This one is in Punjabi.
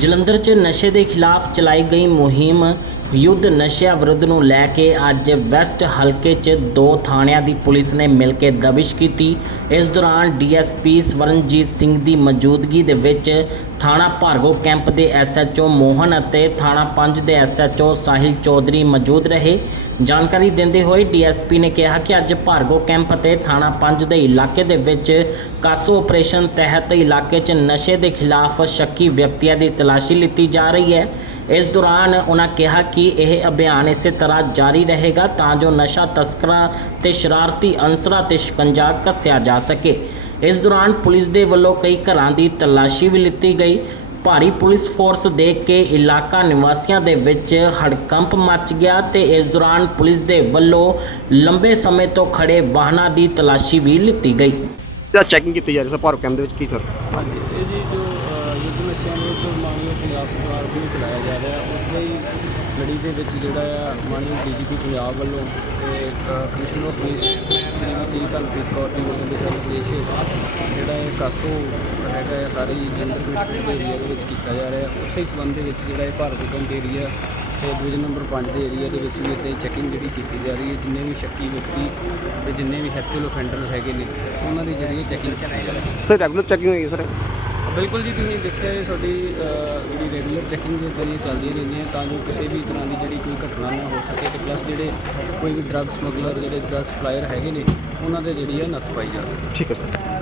ਜਲੰਧਰ 'ਚ ਨਸ਼ੇ ਦੇ ਖਿਲਾਫ ਚਲਾਈ ਗਈ ਮੁਹਿੰਮ ਯੁੱਧ ਨਸ਼ਿਆਂ ਵਿਰੁੱਧ ਨੂੰ ਲੈ ਕੇ ਅੱਜ ਵੈਸਟ ਹਲਕੇ 'ਚ ਦੋ ਥਾਣਿਆਂ ਦੀ ਪੁਲਿਸ ਨੇ ਮਿਲ ਕੇ ਦਬਿਸ਼ ਕੀਤੀ। ਇਸ ਦੌਰਾਨ ਡੀਐਸਪੀ ਸਵਰਨਜੀਤ ਸਿੰਘ ਦੀ ਮੌਜੂਦਗੀ ਦੇ ਵਿੱਚ ਥਾਣਾ ਭਾਰਗੋ ਕੈਂਪ ਦੇ ਐਸਐਚਓ ਮੋਹਨ ਅਤੇ ਥਾਣਾ 5 ਦੇ ਐਸਐਚਓ ਸਾਹਿਲ ਚੌਧਰੀ ਮੌਜੂਦ ਰਹੇ। ਜਾਣਕਾਰੀ ਦਿੰਦੇ ਹੋਏ ਡੀਐਸਪੀ ਨੇ ਕਿਹਾ ਕਿ ਅੱਜ ਭਾਰਗੋ ਕੈਂਪ ਅਤੇ ਥਾਣਾ 5 ਦੇ ਇਲਾਕੇ ਦੇ ਵਿੱਚ ਕਾਸੋ ਆਪਰੇਸ਼ਨ ਤਹਿਤ ਇਲਾਕੇ 'ਚ ਨਸ਼ੇ ਦੇ ਖਿਲਾਫ ਸ਼ੱਕੀ ਵਿਅਕਤੀਆਂ ਦੀ ਤਲਾਸ਼ੀ ਲਿੱਤੀ ਜਾ ਰਹੀ ਹੈ। ਇਸ ਦੌਰਾਨ ਉਹਨਾਂ ਕਿਹਾ ਕਿ ਇਹ ਅਭਿਆਨ ਇਸੇ ਤਰ੍ਹਾਂ ਜਾਰੀ ਰਹੇਗਾ ਤਾਂ ਜੋ ਨਸ਼ਾ ਤਸਕਰਾਂ ਤੇ ਸ਼ਰਾਰਤੀ ਅਨਸਰਾਂ ਤੇ ਸ਼ਿਕੰਜਾ ਕੱਸਿਆ ਜਾ ਸਕੇ। ਇਸ ਦੌਰਾਨ ਪੁਲਿਸ ਦੇ ਵੱਲੋਂ ਕਈ ਘਰਾਂ ਦੀ ਤਲਾਸ਼ੀ ਵੀ ਲਿੱਤੀ ਗਈ। ਭਾਰੀ ਪੁਲਿਸ ਫੋਰਸ ਦੇਖ ਕੇ ਇਲਾਕਾ ਨਿਵਾਸੀਆਂ ਦੇ ਵਿੱਚ ਹੜਕੰਪ ਮਚ ਗਿਆ ਤੇ ਇਸ ਦੌਰਾਨ ਪੁਲਿਸ ਦੇ ਵੱਲੋਂ ਲੰਬੇ ਸਮੇਂ ਤੋਂ ਖੜੇ ਵਾਹਨਾਂ ਦੀ ਤਲਾਸ਼ੀ ਵੀ ਲਿੱਤੀ ਗਈ। ਚੈਕਿੰਗ ਕੀਤੀ ਜਾ ਰਹੀ ਸਰ ਭਾਰਤ ਕੈਂਪ ਦੇ ਵਿੱਚ ਕੀ ਸਰ? ਹਾਂਜੀ ਇਹ ਜੀ ਜੋ ਯੁੱਧ ਨਸ਼ਿਆਂ ਵਿਰੁੱਧ ਮਾਨਯੋਗ ਪੰਜਾਬ ਸਰਕਾਰ ਵੱਲੋਂ ਚਲਾਇਆ ਜਾ ਰਿਹਾ ਉਸ ਹੀ ਲੜੀ ਦੇ ਵਿੱਚ ਜਿਹੜਾ ਆ ਮਾਨਯੋਗ ਡੀਜੀਪੀ ਪੰਜਾਬ ਵੱਲੋਂ ਤੇ ਅ, commissioner of police Shrimati Dhanpreet Kaur ਦੀ ਵੱਲੋਂ ਦਿਸ਼ਾ ਨਿਰਦੇਸ਼ ਜਿਹੜਾ ਇਹ ਕਾਸੋ ਹੈਗਾ ਆ ਸਾਰੇ ਹੀ ਜਲੰਧਰ ਕਮਿਸ਼ਨਰ ਦੇ ਏਰੀਆ ਦੇ ਵਿੱਚ ਕੀਤਾ ਜਾ ਰਿਹਾ ਉਸੇ ਹੀ ਸੰਬੰਧ ਦੇ ਵਿੱਚ ਜਿਹੜਾ ਇਹ ਭਾਰਤ ਕੈਂਪ ਏਰੀਆ ਤੇ ਡਿਵੀਜ਼ਨ ਨੰਬਰ 5 ਦੇ ਏਰੀਆ ਦੇ ਵਿੱਚ ਵੀ ਇੱਥੇ ਚੈਕਿੰਗ ਜਿਹੜੀ ਕੀਤੀ ਜਾ ਰਹੀ ਹੈ। ਜਿੰਨੇ ਵੀ ਸ਼ੱਕੀ ਵਿਅਕਤੀ ਤੇ ਜਿੰਨੇ ਵੀ ਹੈਪੀਲ ਅਫੈਂਡਰਸ ਹੈਗੇ ਨੇ ਉਹਨਾਂ ਦੀ ਜਿਹੜੀ ਚੈਕਿੰਗ ਕੀਤੀ ਜਾ ਰਹੀ ਹੈ। ਸਰ ਰੈਗੂਲਰ ਚੈਕਿੰਗ ਹੋਈ ਸਰ? ਬਿਲਕੁਲ ਜੀ, ਤੁਸੀਂ ਦੇਖਿਆ ਇਹ ਸਾਡੀ ਜਿਹੜੀ ਰੈਗੂਲਰ ਚੈਕਿੰਗ ਦੇ ਜ਼ਰੀਏ ਚੱਲਦੀਆਂ ਰਹਿੰਦੀਆਂ, ਤਾਂ ਜੋ ਕਿਸੇ ਵੀ ਤਰ੍ਹਾਂ ਦੀ ਜਿਹੜੀ ਕੋਈ ਘਟਨਾ ਨਾ ਹੋ ਸਕੇ ਤੇ ਪਲੱਸ ਜਿਹੜੇ ਕੋਈ ਵੀ ਡਰੱਗ ਸਮਗਲਰ ਜਿਹੜੇ ਡਰੱਗ ਸਪਲਾਇਰ ਹੈਗੇ ਨੇ, ਉਹਨਾਂ ਦੇ ਜਿਹੜੀ ਹੈ ਨੱਥ ਪਾਈ ਜਾ ਸਕੇ। ਠੀਕ ਹੈ ਸਰ